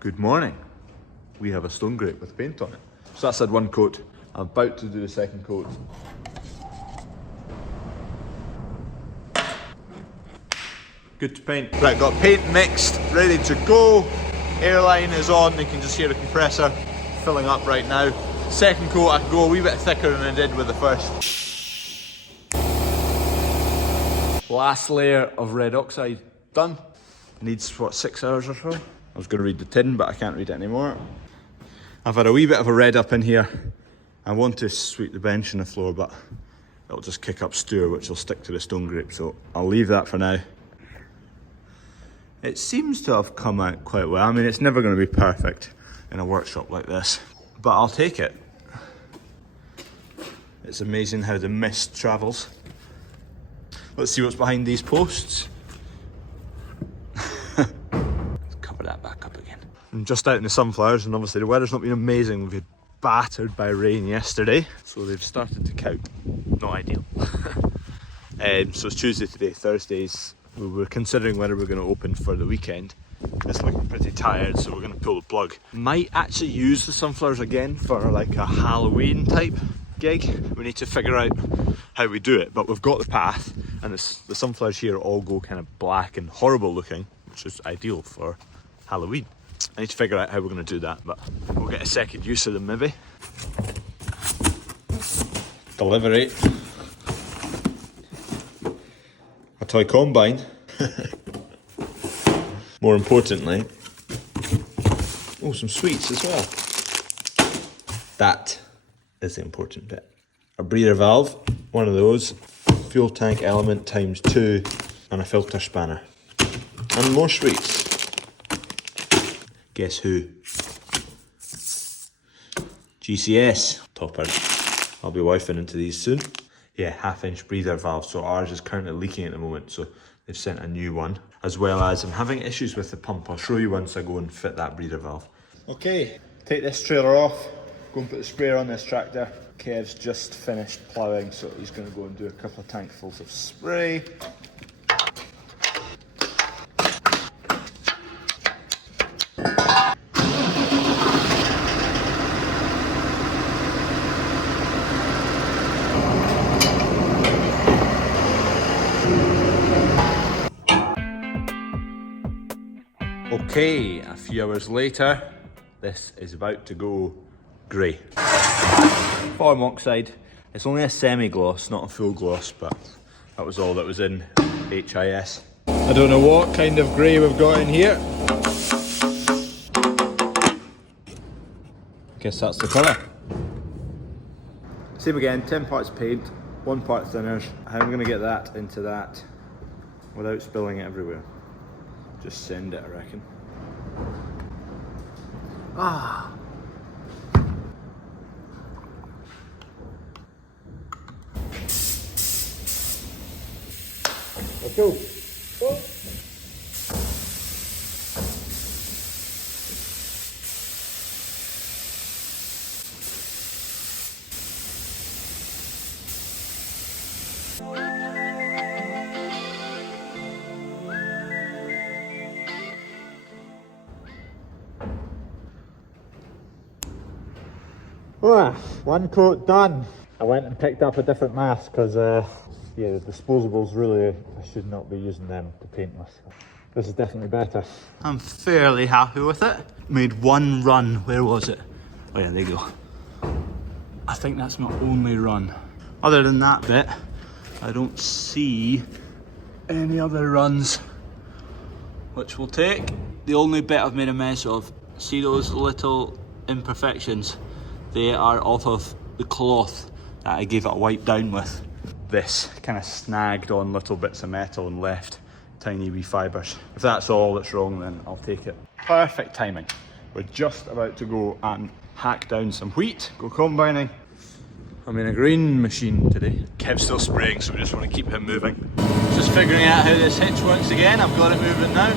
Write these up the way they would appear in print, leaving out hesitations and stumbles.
Good morning. We have a stone grate with paint on it. So that's had one coat. I'm about to do the second coat. Good to paint. Right, got paint mixed, ready to go. Airline is on, you can just hear the compressor filling up right now. Second coat, I can go a wee bit thicker than I did with the first. Last layer of red oxide done. Needs, what, 6 hours or so? I was going to read the tin, but I can't read it anymore. I've had a wee bit of a red up in here. I want to sweep the bench and the floor, but it'll just kick up stew, which will stick to the stone grate, so I'll leave that for now. It seems to have come out quite well. I mean, it's never going to be perfect in a workshop like this, but I'll take it. It's amazing how the mist travels. Let's see what's behind these posts. Let's cover that back up again. I'm just out in the sunflowers, and obviously the weather's not been amazing. We've been battered by rain yesterday, so they've started to count. Not ideal. So it's Tuesday today. Thursday's, we were considering whether we're going to open for the weekend. It's looking pretty tired, so we're going to pull the plug. Might actually use the sunflowers again for like a Halloween type gig. We need to figure out how we do it, but we've got the path, and the sunflowers here all go kind of black and horrible looking, which is ideal for Halloween. I need to figure out how we're going to do that, but we'll get a second use of them maybe. Delivery. A toy combine. More importantly, oh, some sweets as well. That is the important bit. A breather valve, one of those, fuel tank element times 2, and a filter spanner. And more sweets. Guess who? GCS toppers. I'll be wifing into these soon. Yeah, 1/2-inch breather valve, so ours is currently leaking at the moment, so they've sent a new one. As well as I'm having issues with the pump. I'll show you once I go and fit that breather valve. Okay, take this trailer off, go and put the sprayer on this tractor. Kev's just finished ploughing, so he's going to go and do a couple of tankfuls of spray. Okay, a few hours later, this is about to go grey. Farm oxide. It's only a semi-gloss, not a full gloss, but that was all that was in HIS. I don't know what kind of grey we've got in here. Guess that's the colour. Same again, 10 parts paint, 1 part thinners. How I'm going to get that into that without spilling it everywhere. Just send it, I reckon. Ah. Let's go. Oh. Oh, 1 coat done. I went and picked up a different mask because yeah, the disposables really, I should not be using them to paint with. This is definitely better. I'm fairly happy with it. Made 1 run. Where was it? Oh yeah, there you go. I think that's my only run. Other than that bit, I don't see any other runs which will take. The only bit I've made a mess of, see those little imperfections? They are off of the cloth that I gave it a wipe down with. This kind of snagged on little bits of metal and left tiny wee fibres. If that's all that's wrong, then I'll take it. Perfect timing. We're just about to go and hack down some wheat, go combining. I'm in a grain machine today. Kev's still spraying, so we just want to keep him moving. Just figuring out how this hitch works again. I've got it moving now.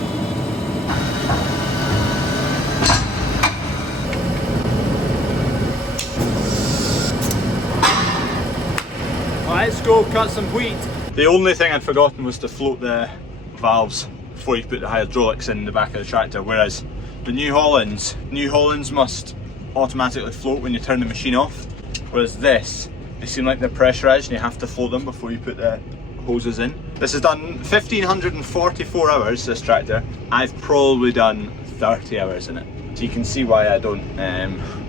Let's go cut some wheat. The only thing I'd forgotten was to float the valves before you put the hydraulics in the back of the tractor, whereas The New Hollands must automatically float when you turn the machine off, whereas this, they seem like they're pressurized and you have to float them before you put the hoses in. This has done 1,544 hours, this tractor. I've probably done 30 hours in it. So you can see why I don't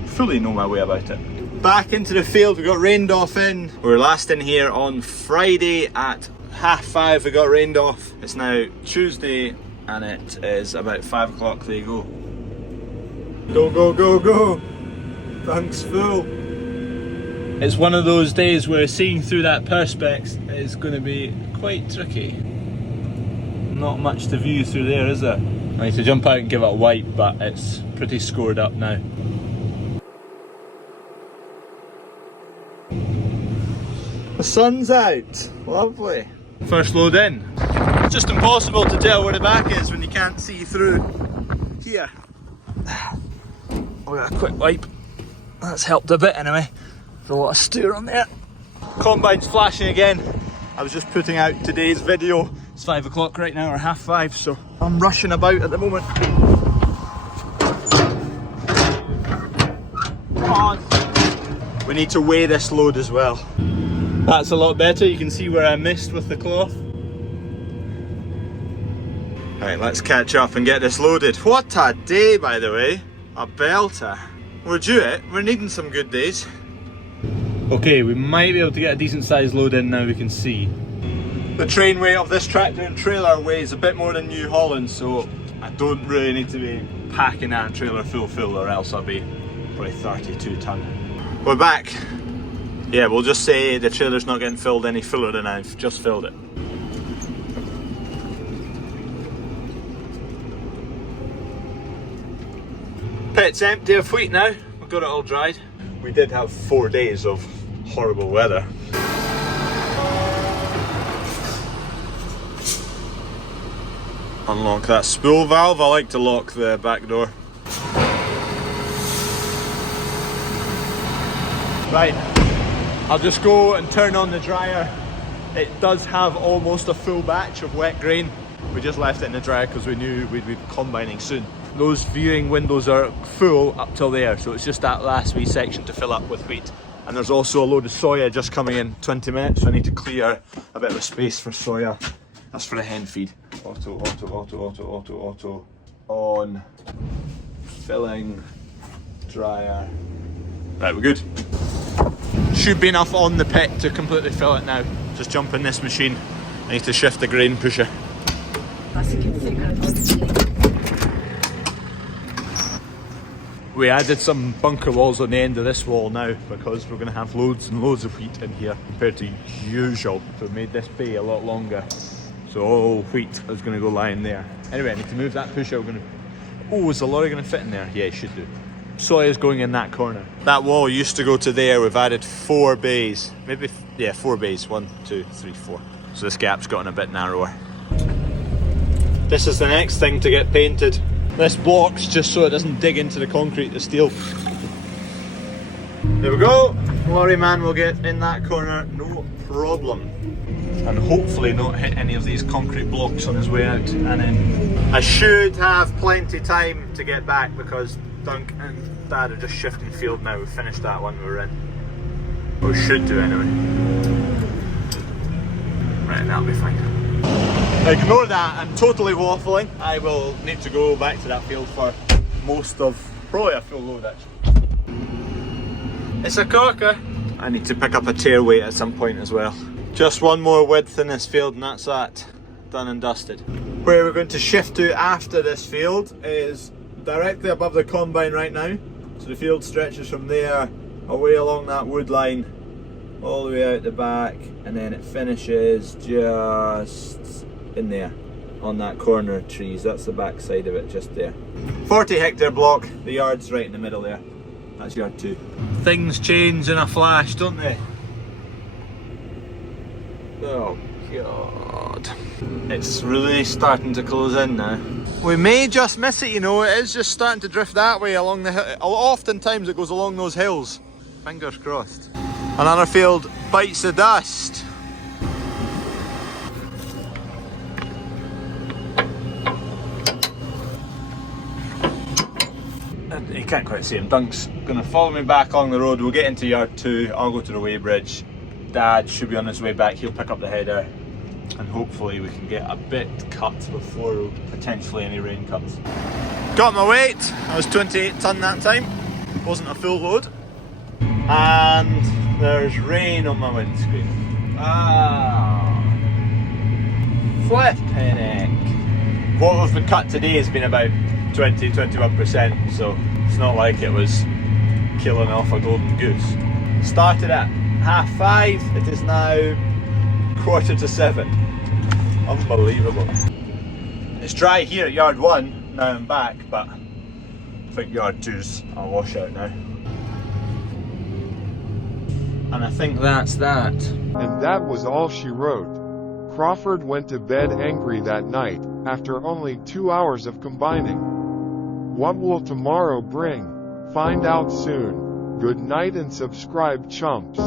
fully know my way about it. Back into the field, we got rained off in. We were last in here on Friday at 5:30, we got rained off. It's now Tuesday and it is about 5 o'clock, there you go. Go, go, go, go! Tank's full. It's one of those days where seeing through that perspex is going to be quite tricky. Not much to view through there, is there? I need to jump out and give it a wipe, but it's pretty scored up now. The sun's out, lovely. First load in. It's just impossible to tell where the back is when you can't see through here. I'll get a quick wipe. That's helped a bit anyway. There's a lot of steer on there. Combine's flashing again. I was just putting out today's video. It's 5 o'clock right now, or 5:30, so I'm rushing about at the moment. Come on. We need to weigh this load as well. That's a lot better. You can see where I missed with the cloth. Right, let's catch up and get this loaded. What a day, by the way. A belter. We're due it. We're needing some good days. Okay, we might be able to get a decent sized load in now, we can see. The train weight of this tractor and trailer weighs a bit more than New Holland, so I don't really need to be packing that trailer full or else I'll be probably 32 ton. We're back. Yeah, we'll just say the trailer's not getting filled any fuller than I've just filled it. Pit's empty of wheat now. We've got it all dried. We did have 4 days of horrible weather. Unlock that spool valve. I like to lock the back door. Right, I'll just go and turn on the dryer. It does have almost a full batch of wet grain. We just left it in the dryer because we knew we'd be combining soon. Those viewing windows are full up till there, so it's just that last wee section to fill up with wheat. And there's also a load of soya just coming in 20 minutes, so I need to clear a bit of a space for soya. That's for the hen feed. Auto, auto, auto, auto, auto, auto. On. Filling. Dryer. Right, we're good. Should be enough on the pit to completely fill it now. Just jump in this machine. I need to shift the grain pusher. We added some bunker walls on the end of this wall now because we're going to have loads and loads of wheat in here compared to usual. So we made this bay a lot longer. So all wheat is going to go lying there. Anyway, I need to move that pusher. We're going to... Oh, is the lorry going to fit in there? Yeah, it should do. Soy is going in that corner. That wall used to go to there. We've added 4 bays. Maybe, yeah, 4 bays. 1, 2, 3, 4. So this gap's gotten a bit narrower. This is the next thing to get painted. This blocks just so it doesn't dig into the concrete, the steel. There we go. Lorry man will get in that corner, no problem. And hopefully not hit any of these concrete blocks on his way out. And then I should have plenty time to get back because Dunk and Dad are just shifting field now. We've finished that one we were in. Or we should do anyway. Right, that'll be fine. Ignore that, I'm totally waffling. I will need to go back to that field for most of, probably a full load actually. It's a corker. I need to pick up a tear weight at some point as well. Just one more width in this field and that's that. Done and dusted. Where we're going to shift to after this field is directly above the combine right now. So the field stretches from there away along that wood line all the way out the back and then it finishes just in there on that corner of trees. That's the back side of it, just there. 40 hectare block, the yard's right in the middle there. That's yard 2. Things change in a flash, don't they? Oh god. It's really starting to close in now. We may just miss it, you know, it is just starting to drift that way along the hill. Oftentimes it goes along those hills. Fingers crossed. Another field bites the dust. You can't quite see him. Dunk's gonna follow me back along the road. We'll get into yard 2. I'll go to the weighbridge. Dad should be on his way back. He'll pick up the header, and hopefully we can get a bit cut before potentially any rain comes. Got my weight. I was 28 tonne that time. Wasn't a full load. And there's rain on my windscreen. Flipping heck. What we've been cut today has been about 20-21%, so it's not like it was killing off a golden goose. Started at 5:30, it is now 6:45. Unbelievable. It's dry here at yard 1, now I'm back, but I think yard 2's a washout now. And I think that's that. And that was all she wrote. Crawford went to bed angry that night, after only 2 hours of combining. What will tomorrow bring? Find out soon. Good night and subscribe, chumps.